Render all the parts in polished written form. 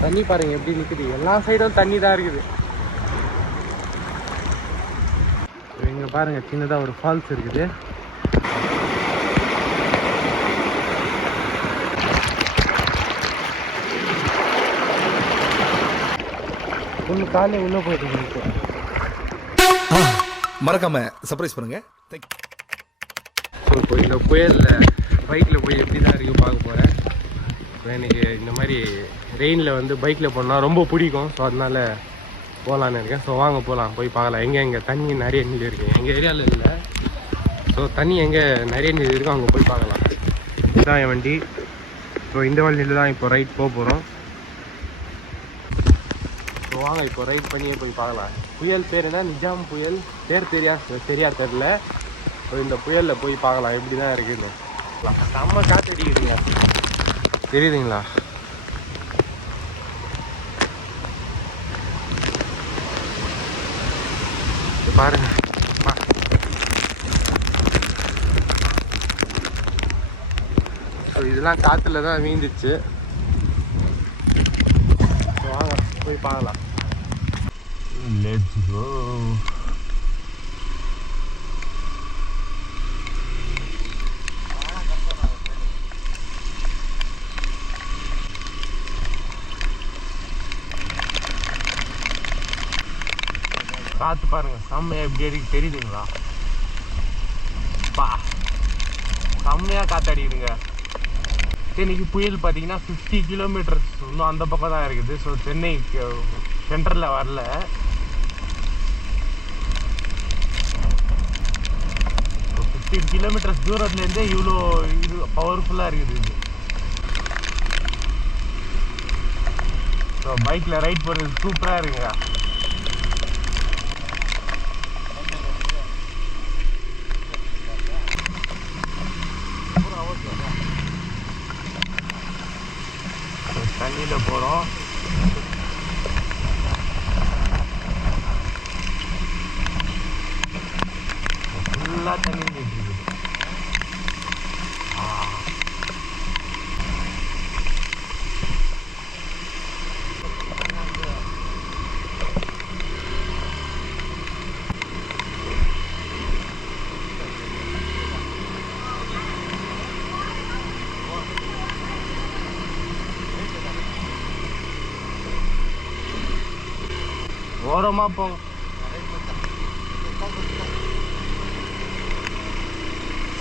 தண்ணி பாருங்கள் எப்படி நிற்குது, எல்லா சைடும் தண்ணி தான் இருக்குது. இங்கே பாருங்கள் சின்னதாக ஒரு ஃபால்ஸ் இருக்குது. ஒன்று காலையே உள்ளே போயிட்டு மறக்காம சர்ப்ரைஸ் பண்ணுங்க. இப்போ இந்த புயலில் பைக்கில் போய் எப்படி தான் இருக்குது பார்க்க போகிறேன். எனக்கு இந்த மாதிரி ரெயினில் வந்து பைக்கில் போனால் ரொம்ப பிடிக்கும். ஸோ அதனால் போகலான்னு இருக்கேன். ஸோ வாங்க போகலாம், போய் பார்க்கலாம். எங்கே தண்ணி நிறைய நீர் இருக்குது எங்கள் ஏரியாவில் இல்லை. ஸோ தண்ணி எங்கே நிறைய நீர் இருக்கோ அங்கே போய் பார்க்கலாம். இதுதான் என் வண்டி. ஸோ இந்த வண்டியில் தான் இப்போ ரைட் போக போகிறோம். ஸோ வாங்க இப்போ ரைட் பண்ணியே போய் பார்க்கலாம். புயல் பேர் என்ன, நிஜாம் புயல். பேர் சரியா தெரில. ஸோ இந்த புயலில் போய் பார்க்கலாம் எப்படி தான் இருக்குதுன்னு. செம்ம காற்று அடிக்குதுங்க, தெரியுதுங்களா? பாருங்க, ஸோ இதெல்லாம் காற்றுல தான் வீந்துச்சு. வாங்க போய் பார்க்கலாம். Let's go. காற்று பாருங்க செம்மையா எப்படி அடிக்கு, தெரியுதுங்களா? பா செம்மையாக காற்று அடிக்குதுங்க. சென்னைக்கு புயல் பார்த்தீங்கன்னா 50 கிலோமீட்டர்ஸ் இன்னும் அந்த பக்கம் தான் இருக்குது. ஸோ சென்னை சென்டரில் வரல. ஸோ 50 கிலோமீட்டர்ஸ் தூரத்துலேருந்தே இவ்வளோ இது பவர்ஃபுல்லாக இருக்குது இது. ஸோ பைக்கில் ரைட் போகிறது சூப்பராக இருக்குங்க. தண்ணியில் போகிறோம். ஃபுல்லாக தண்ணி நிற்கிது. ஓரமாக போங்க.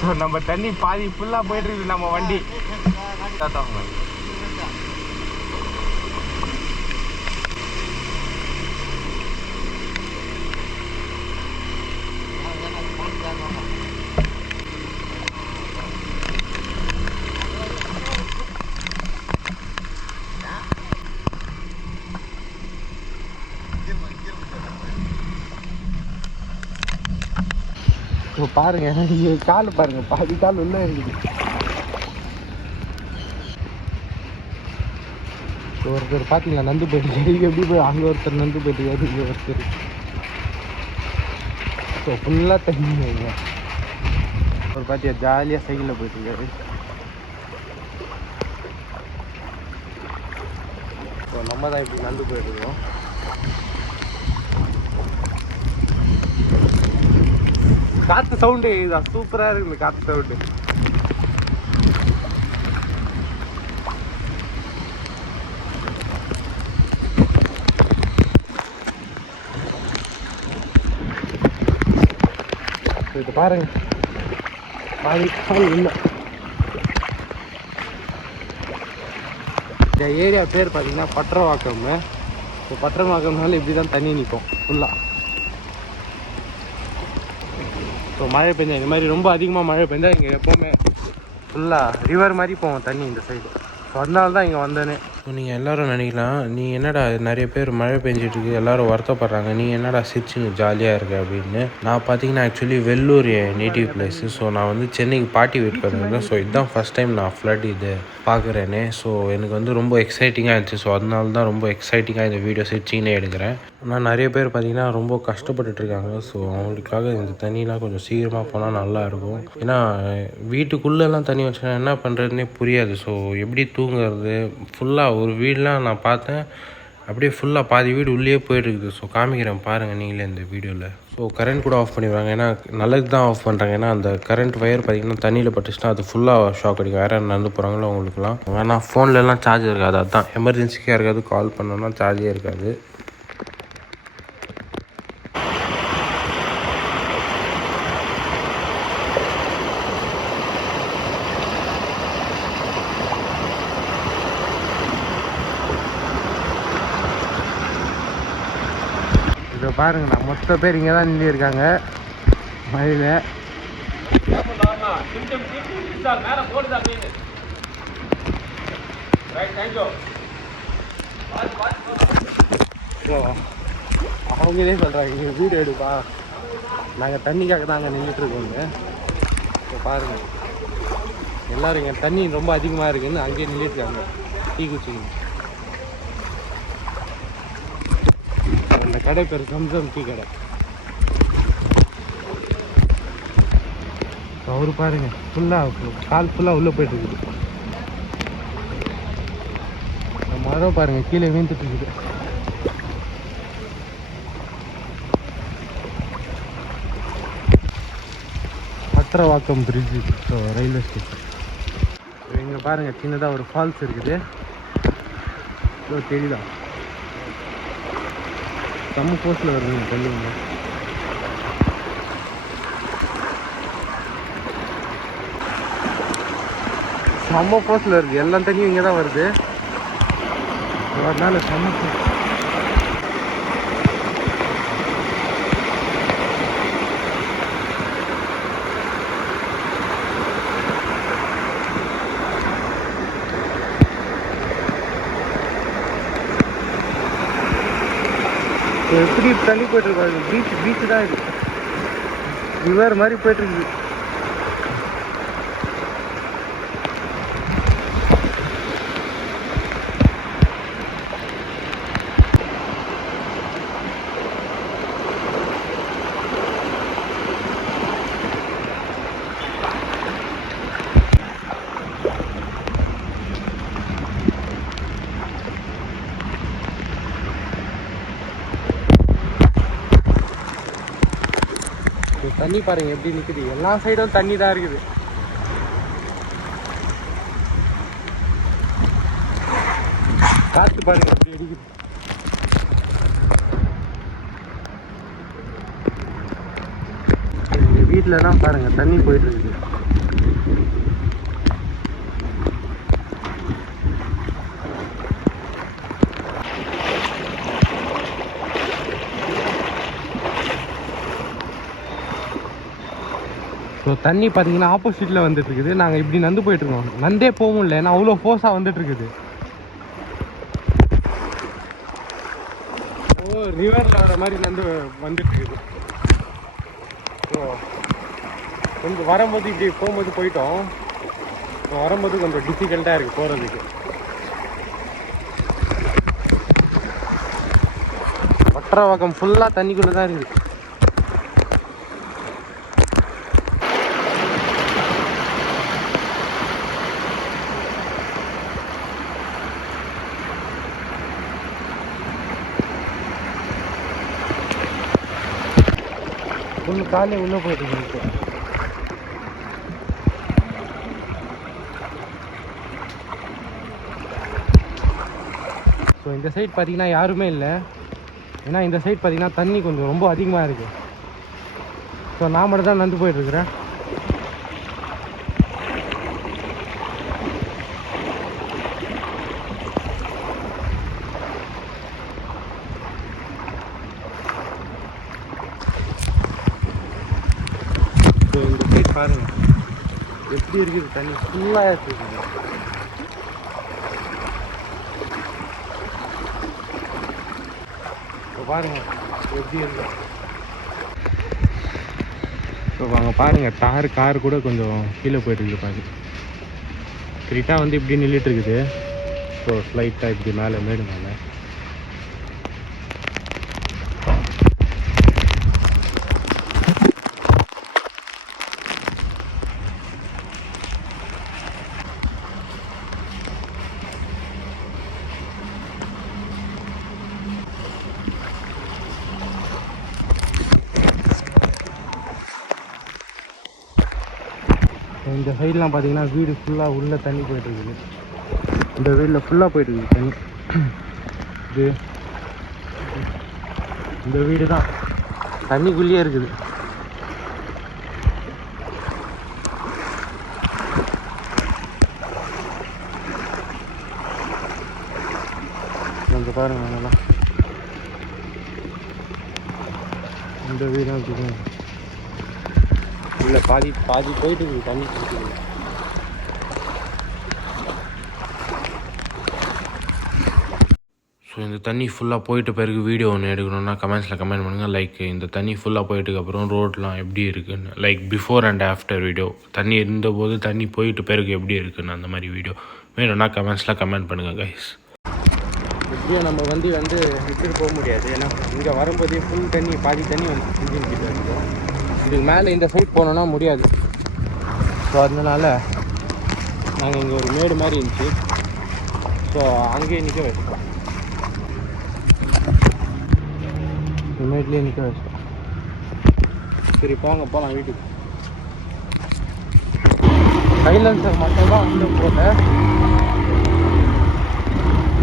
ஸோ நம்ம தண்ணி பாதி ஃபுல்லாக போயிட்டு இருக்குது நம்ம வண்டி. பாருங்க கால் பாருங்க, பாதி கால் உள்ள இருக்குது. ஒருத்தர் பார்த்தீங்களா நந்து போயிட்டு எப்படி போய் அங்கே ஒருத்தர் நந்து போயிட்டு இங்கே ஒருத்தர். ஸோ ஃபுல்லாக தண்ணி வைங்க. ஒரு பார்த்தியா ஜாலியாக சைக்கிளில் போயிட்டு இருக்காரு. ஸோ நம்ம தான் இப்படி நந்து போயிட்டுருக்கோம். காற்று சவுண்டு இதுதான் சூப்பராக இருக்குது. காற்று சவுண்டு இது பாருங்க. இல்லை இந்த ஏரியா பேர் பார்த்தீங்கன்னா பற்றவாக்கம். இப்போ பற்றவாக்கம்னால இப்படி தான் தண்ணி நிற்கும் ஃபுல்லாக. ஸோ மழை பெஞ்சா இந்த மாதிரி ரொம்ப அதிகமாக மழை பெஞ்சால் இங்கே எப்போவுமே ஃபுல்லாக ரிவர் மாதிரி போவோம் தண்ணி இந்த சைடு. ஸோ அதனால தான் இங்கே வந்தேனே. ஸோ நீங்கள் எல்லோரும் நினைக்கலாம், நீ என்னடா நிறைய பேர் மழை பெஞ்சிட்ருக்கு எல்லோரும் வருத்தப்படுறாங்க, நீ என்னடா சிரிச்சுன்னு ஜாலியாக இருக்கு அப்படின்னு. நான் பார்த்தீங்கன்னா ஆக்சுவலி வெள்ளூர் என் நேட்டிவ் பிளேஸு. ஸோ நான் வந்து சென்னைக்கு பாட்டி வீட்டுக்கு வந்திருந்தேன். ஸோ இதுதான் ஃபஸ்ட் டைம் நான் ஃப்ளட் இது பார்க்குறேனே. ஸோ எனக்கு வந்து ரொம்ப எக்ஸைட்டிங்காக இருந்துச்சு. ஸோ அதனால தான் ரொம்ப எக்ஸைட்டிங்காக இந்த வீடியோ சிரிச்சிங்கன்னே எடுக்கிறேன். ஆனால் நிறைய பேர் பார்த்திங்கன்னா ரொம்ப கஷ்டப்பட்டுட்ருக்காங்க. ஸோ அவங்களுக்காக இந்த தண்ணிலாம் கொஞ்சம் சீக்கிரமாக போனால் நல்லாயிருக்கும். ஏன்னா வீட்டுக்குள்ளெல்லாம் தண்ணி வச்சுன்னா என்ன பண்ணுறதுனே புரியாது. ஸோ எப்படி தூங்குறது, ஃபுல்லாக ஒரு வீடெலாம் நான் பார்த்தேன் அப்படியே ஃபுல்லாக பாதி வீடு உள்ளே போயிட்டுருக்குது. ஸோ காமிக்கிறேன் பாருங்கள் நீங்களே இந்த வீடியோவில். ஸோ கரண்ட் கூட ஆஃப் பண்ணிடுவாங்க. ஏன்னா நல்லது தான் ஆஃப் பண்ணுறாங்க. ஏன்னா அந்த கரண்ட் ஒயர் பார்த்திங்கன்னா தண்ணியில் பட்டுச்சுன்னா அது ஃபுல்லாக ஷாக் அடிக்கும். வேறு நடந்து போகிறாங்களோ அவங்களுக்குலாம். ஆனால் ஃபோன்லலாம் சார்ஜ் இருக்காது. அதுதான் எமர்ஜென்சிக்காக இருக்காது. கால் பண்ணோன்னா சார்ஜே இருக்காது. இதை பாருங்கண்ணா, மொத்த பேர் இங்கே தான் நின்று இருக்காங்க மழையில். அவங்களே சொல்கிறாங்க இங்கே வீடு எடுப்பா, நாங்கள் தண்ணிக்காக தான் அங்கே நின்றுட்டுருக்கோங்க. இப்போ பாருங்கள் எல்லோரும் இங்கே தண்ணி ரொம்ப அதிகமாக இருக்குதுன்னு அங்கேயே நின்றுட்டுருக்காங்க டீ குச்சிங்க. அந்த கடை பேர் சம்சம் டீ கடை. அவரு பாருங்க ஃபுல்லாக கால் ஃபுல்லாக உள்ளே போயிட்டுருக்குது. மரம் பாருங்கள் கீழே வீழ்ந்துட்டு இருக்குது. பத்திரவாக்கம் பிரிட்ஜு, ஸோ ரயில்வே ஸ்டேஷன். இங்கே பாருங்கள் சின்னதாக ஒரு ஃபால்ஸ் இருக்குது. தெரியுதா? செம்ம போஸ்டில் வருதுங்க தண்ணிங்க. செம்ம போஸ்டில் இருக்குது. எல்லா தண்ணியும் இங்கே தான் வருது. அதனால செம்ம போஸ்ட். எப்படி தண்ணி போயிட்டுருக்கோம். பீச்சு தான் இது. ரிவர் மாதிரி போயிட்டுருக்கு. தண்ணி பாருங்க எப்படி நிற்குது. எல்லா சைடும் தண்ணி தான் இருக்குது. காற்று பாருங்க எப்படி அடிக்குது. எங்கள் வீட்டில் தான் பாருங்க தண்ணி போயிட்டு இருக்குது. ஸோ தண்ணி பார்த்தீங்கன்னா ஆப்போசிட்டில் வந்துட்டுருக்குது. நாங்கள் இப்படி நந்து போயிட்டுருக்கோம். நந்தே போக முடியல, ஏன்னா அவ்வளோ ஃபோர்ஸாக வந்துட்டுருக்குது. ஓ ரிவரில் வர மாதிரி நந்து வந்துட்டுருக்குது. ஸோ கொஞ்சம் வரும்போது இப்படி போகும்போது போயிட்டோம். வரும்போது கொஞ்சம் டிஃபிகல்ட்டாக இருக்குது போகிறதுக்கு. வட்டரவாக்கம் ஃபுல்லாக தண்ணிக்குள்ளே தான் இருக்குது. ஃபுல் காலே உள்ளே போயிட்டு இருக்கு. ஸோ இந்த சைட் பார்த்தீங்கன்னா யாருமே இல்லை. ஏன்னா இந்த சைட் பார்த்தீங்கன்னா தண்ணி கொஞ்சம் ரொம்ப அதிகமாக இருக்குது. ஸோ நான் மட்டும் தான் நடந்து போயிட்டுருக்குறேன். ஸோ இந்த சைட் பாருங்கள் எப்படி இருக்குது. தண்ணி ஃபுல்லாக இருக்குது. இப்போ பாருங்கள் எப்படி இருக்கு. ஸோ வாங்க பாருங்கள், கார் கூட கொஞ்சம் கீழே போயிட்டுருக்கு. பாருங்க கரெக்டாக வந்து இப்படி நின்றுட்டு இருக்குது. ஸோ ஸ்லைட்டாக இப்படி மேலே மேடு மேலே இந்த சைட்லாம் பார்த்தீங்கன்னா வீடு ஃபுல்லாக உள்ளே தண்ணி போயிட்டுருக்குது. இந்த வீட்டில் ஃபுல்லாக போயிட்டுருக்குது தண்ணி. இது இந்த வீடு தான் தண்ணிக்குள்ளேயே இருக்குது. கொஞ்சம் பாருங்க நல்லா. இந்த வீடும் இருக்குது. இல்லை பாதி பாதி போயிட்டு இருக்குது தண்ணி குடிக்குது. ஸோ இந்த தண்ணி ஃபுல்லாக போயிட்டு பிறகு வீடியோ ஒன்று எடுக்கணுன்னா கமெண்ட்ஸில் கமெண்ட் பண்ணுங்கள். லைக் இந்த தண்ணி ஃபுல்லாக போயிட்டுக்கப்புறம் ரோட்லாம் எப்படி இருக்குன்னு, like before and after video, தண்ணி இருந்தபோது தண்ணி போயிட்டு பிறகு எப்படி இருக்குன்னு அந்த மாதிரி வீடியோ வேணும்னா கமெண்ட்ஸில் கமெண்ட் பண்ணுங்கள் கைஸ். எப்படியும் நம்ம வந்து விட்டுட்டு போக முடியாது. ஏன்னா இங்கே வரும்போதே ஃபுல் தண்ணி பாதி தண்ணி வந்து இன்ஜின் இருக்கும். இதுக்கு மேலே இந்த சைட் போனோன்னா முடியாது. ஸோ அதனால நாங்கள் இங்கே ஒரு மேடு மாதிரி இருந்துச்சு. ஸோ அங்கேயே நிற்க வச்சுட்டோம். மேட்லேயே நிற்க வச்சிட்டோம். சரி போகலாம் வீட்டுக்கு. சைலன்சர் மட்டும்தான் வந்து போட்ட.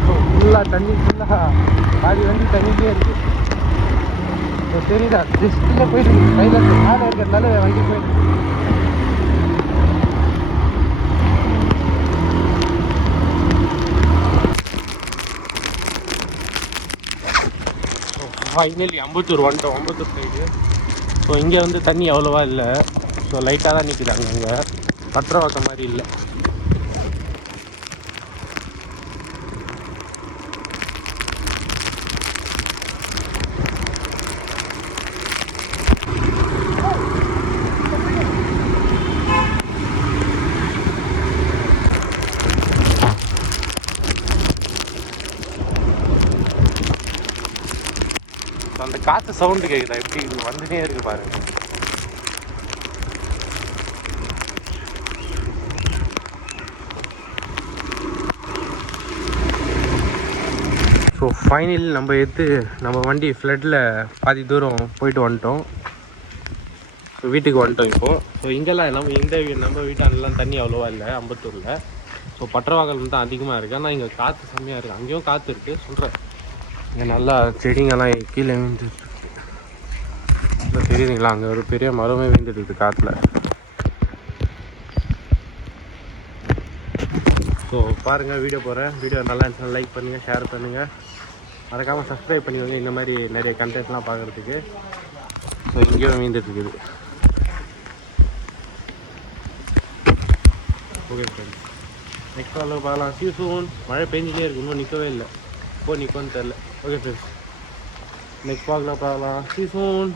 ஸோ ஃபுல்லாக தண்ணி ஃபுல்லாக பாதி வண்டி தண்ணிக்கே இருக்குது. ஸோ தெரியுதா ஜஸ்ட்டில் போயிட்டு சைலன்சர் மேலே இருக்கிறதுனால வண்டி போயிட்டு. ஃபைனலி அம்பத்தூர் வந்துட்டோம். அம்பத்தூர் சைடு. ஸோ இங்கே வந்து தண்ணி அவ்வளோவா இல்லை. ஸோ லைட்டாக தான் நிற்குது. அங்கங்கே பற்ற வைக்க மாதிரி இல்லை. அந்த காற்று சவுண்டு கேட்குதா எப்படி இது வந்துட்டே இருக்கு பாருங்க. ஸோ ஃபைனலி நம்ம வண்டி ஃப்ளட்டில் பாதி தூரம் போயிட்டு வந்துட்டோம். ஸோ வீட்டுக்கு வந்துட்டோம் இப்போது. ஸோ இங்கெல்லாம் நம்ம வீட்டாலெலாம் தண்ணி அவ்வளோவா இல்லை அம்பத்தூரில். ஸோ பற்றவாக்கல் தான் அதிகமாக இருக்குது. ஆனால் இங்கே காற்று செம்மையாக இருக்குது. அங்கேயும் காற்று இருக்குது சொல்கிறேன். இங்கே நல்லா செடிங்கெல்லாம் கீழே விழுந்துட்டு இல்லை தெரியுதுங்களா? அங்கே ஒரு பெரிய மரமே விழுந்துட்டு இருக்குது காற்றுல. ஸோ பாருங்கள் வீடியோ நல்லா இருந்துச்சுன்னா லைக் பண்ணுங்கள், ஷேர் பண்ணுங்கள், மறக்காமல் சப்ஸ்கிரைப் பண்ணிக்கோங்க இந்த மாதிரி நிறைய கண்டென்ட்லாம் பார்க்குறதுக்கு. ஸோ இங்கேயும் விழுந்துட்டு இருக்குது. ஓகே ஃப்ரெண்ட்ஸ், நெக்ஸ்ட் வாரம் பார்க்கலாம். See you soon. மழை பெஞ்சிட்டே இருக்கு, இன்னும் நிற்கவே இல்லை. இப்போ நிற்கும்னு தெரில. ஓகே ஃப்ரெண்ட்ஸ், நெக்ஸ்ட் வாக்கில் பார்க்கலாம். See you soon.